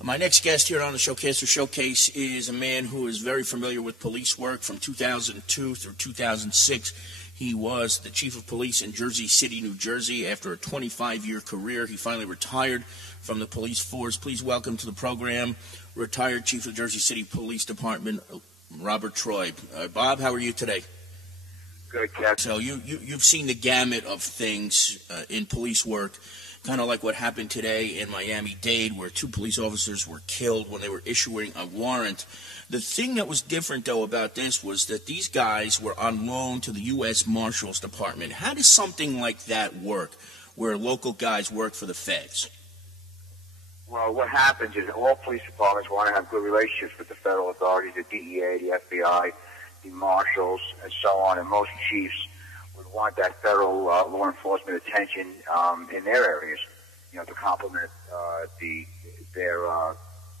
My next guest here on the Showcase is a man who is very familiar with police work. From 2002 through 2006, he was the chief of police in Jersey City, New Jersey. After a 25-year career, he finally retired from the police force. Please welcome to the program, retired chief of Jersey City Police Department, Robert Troy. Bob, how are you today? Good, Captain. So you've seen the gamut of things in police work, kind of like what happened today in Miami-Dade, where 2 police officers were killed when they were issuing a warrant. The thing that was different, though, about this was that these guys were on loan to the U.S. Marshals Department. How does something like that work, where local guys work for the feds? Well, what happens is all police departments want to have good relationships with the federal authorities, the DEA, the FBI, the marshals, and so on, and most chiefs would want that federal law enforcement attention in their areas, to complement their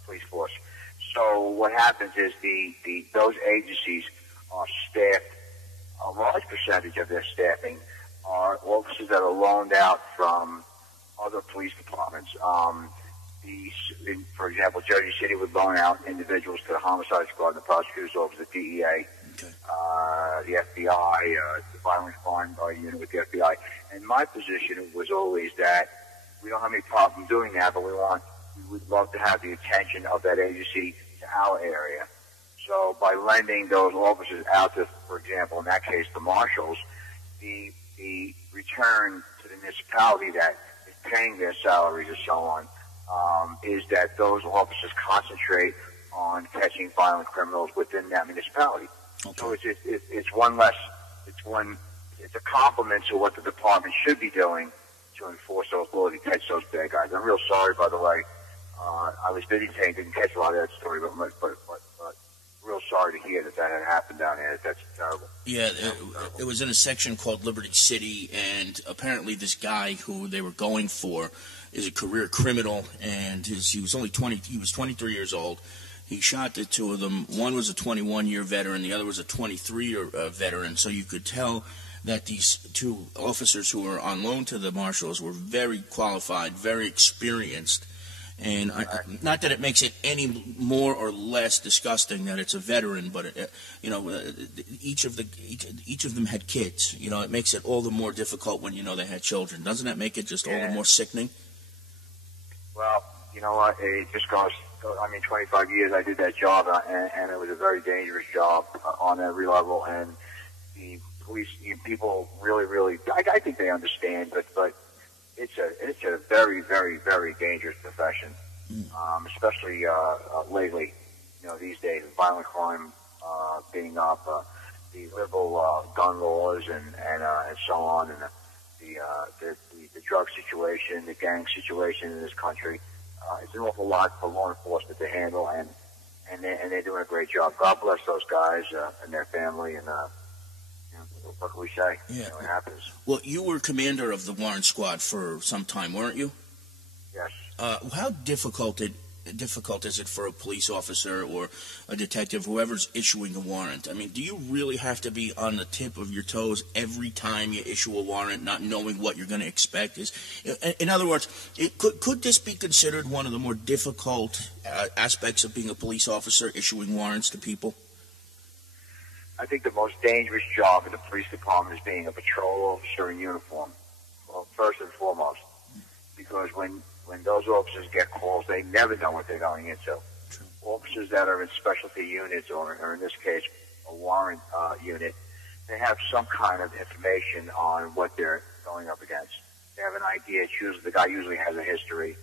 police force. So what happens is those agencies are staffed, a large percentage of their staffing are officers that are loaned out from other police departments. For example, Jersey City would loan out individuals to the homicide squad, the prosecutor's office, the DEA, the FBI, the violent crime unit with the FBI. And my position was always that we don't have any problem doing that, but we would love to have the attention of that agency to our area. So by lending those officers out to, for example, in that case, the marshals, the return to the municipality that is paying their salaries and so on, is that those officers concentrate on catching violent criminals within that municipality. Okay. So it's a compliment to what the department should be doing to enforce those laws and catch those bad guys. I'm real sorry, by the way. I was busy saying didn't catch a lot of that story, but real sorry to hear that had happened down there. That's terrible. Yeah, it was in a section called Liberty City, and apparently this guy who they were going for is a career criminal, and he was 23 years old. He shot the 2 of them. One was a 21-year veteran, the other was a 23-year veteran. So you could tell that these 2 officers who were on loan to the marshals were very qualified, very experienced. And not that it makes it any more or less disgusting that it's a veteran, but each of them had kids. It makes it all the more difficult when they had children. Doesn't that make it just all the more sickening? Well, you know what? It just goes. 25 years I did that job, and it was a very dangerous job on every level. And the police people really, I think they understand, but it's a very, very, very dangerous profession, especially lately. These days, violent crime being up, the liberal gun laws and so on, and the drug situation, the gang situation in this country. It's an awful lot for law enforcement to handle, and they're doing a great job. God bless those guys and their family, and what can we say? Yeah. It happens. Well, you were commander of the warrant squad for some time, weren't you? Yes. How difficult is it for a police officer or a detective, whoever's issuing a warrant? I mean, do you really have to be on the tip of your toes every time you issue a warrant, not knowing what you're going to expect? In other words, could this be considered one of the more difficult aspects of being a police officer, issuing warrants to people? I think the most dangerous job in the police department is being a patrol officer in uniform, well, first and foremost, because when those officers get calls, they never know what they're going into. True. Officers that are in specialty units, or in this case, a warrant unit, they have some kind of information on what they're going up against. They have an idea. The guy usually has a history.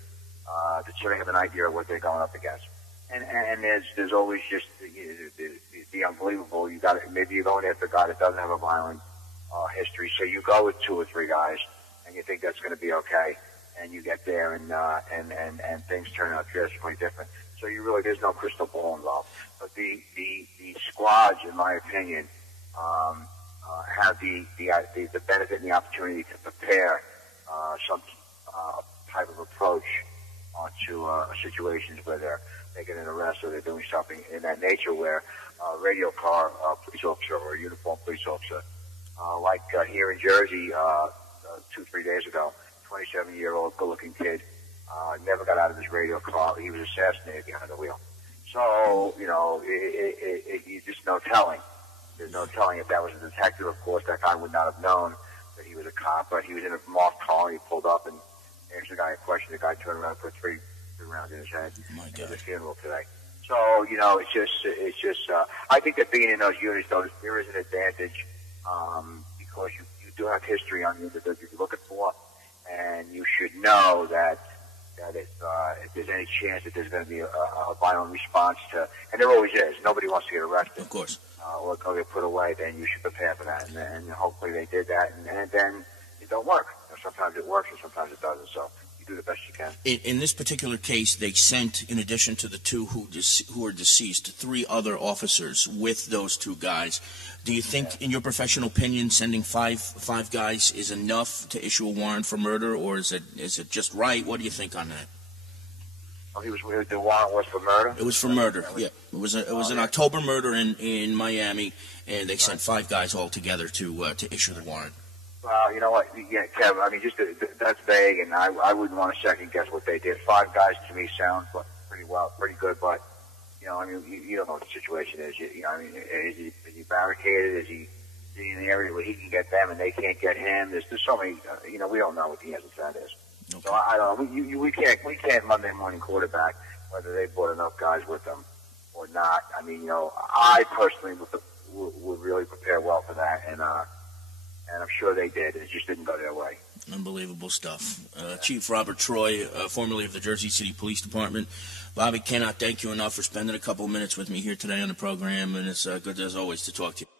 So they have an idea of what they're going up against. And there's always just the unbelievable. Maybe you're going after a guy that doesn't have a violent history, so you go with 2 or 3 guys, and you think that's going to be okay. And you get there, and things turn out drastically different. So there's no crystal ball involved. But the squads, in my opinion, have the benefit and the opportunity to prepare some type of approach to situations where they're making an arrest or they're doing something in that nature, where a radio car police officer or a uniformed police officer, like here in Jersey 2-3 days ago, 27-year-old good-looking kid Never got out of his radio car. He was assassinated behind the wheel. So, you know, you just no telling. There's no telling if that was a detective. Of course, that guy would not have known that he was a cop, but he was in a marked car. He pulled up and asked the guy a question. The guy turned around and put three rounds in his head. My God. At the funeral today. So, you know, it's just. I think that being in those units, though, there is an advantage because you do have history on the individual you're looking for, and you should know that if there's any chance that there's going to be a violent response to, and there always is. Nobody wants to get arrested. Of course. Or go get put away, then you should prepare for that. And hopefully they did that, and then it don't work. You know, sometimes it works and sometimes it doesn't. So you do the best you can. In this particular case, they sent, in addition to the two who are deceased, 3 other officers with those 2 guys. Do you think, in your professional opinion, sending five guys is enough to issue a warrant for murder, or is it just right? What do you think on that? Oh, the warrant was for murder? It was for murder. Yeah, it was an October murder in Miami, and they sent 5 guys all together to issue the warrant. Well, you know what, yeah, Kevin. I mean, that's vague, and I wouldn't want to second guess what they did. 5 guys to me sounds pretty good, but you know, I mean, you don't know what the situation is. You know, I mean, is he barricaded? Is he in the area where he can get them and they can't get him? There's so many. You know, we don't know what the answer to that is. Okay. So I don't know. We can't Monday morning quarterback whether they brought enough guys with them or not. I mean, you know, I personally would really prepare well for that, and I'm sure they did. It just didn't go their way. Unbelievable stuff. Chief Robert Troy, formerly of the Jersey City Police Department. Bobby, cannot thank you enough for spending a couple of minutes with me here today on the program, and it's good as always to talk to you.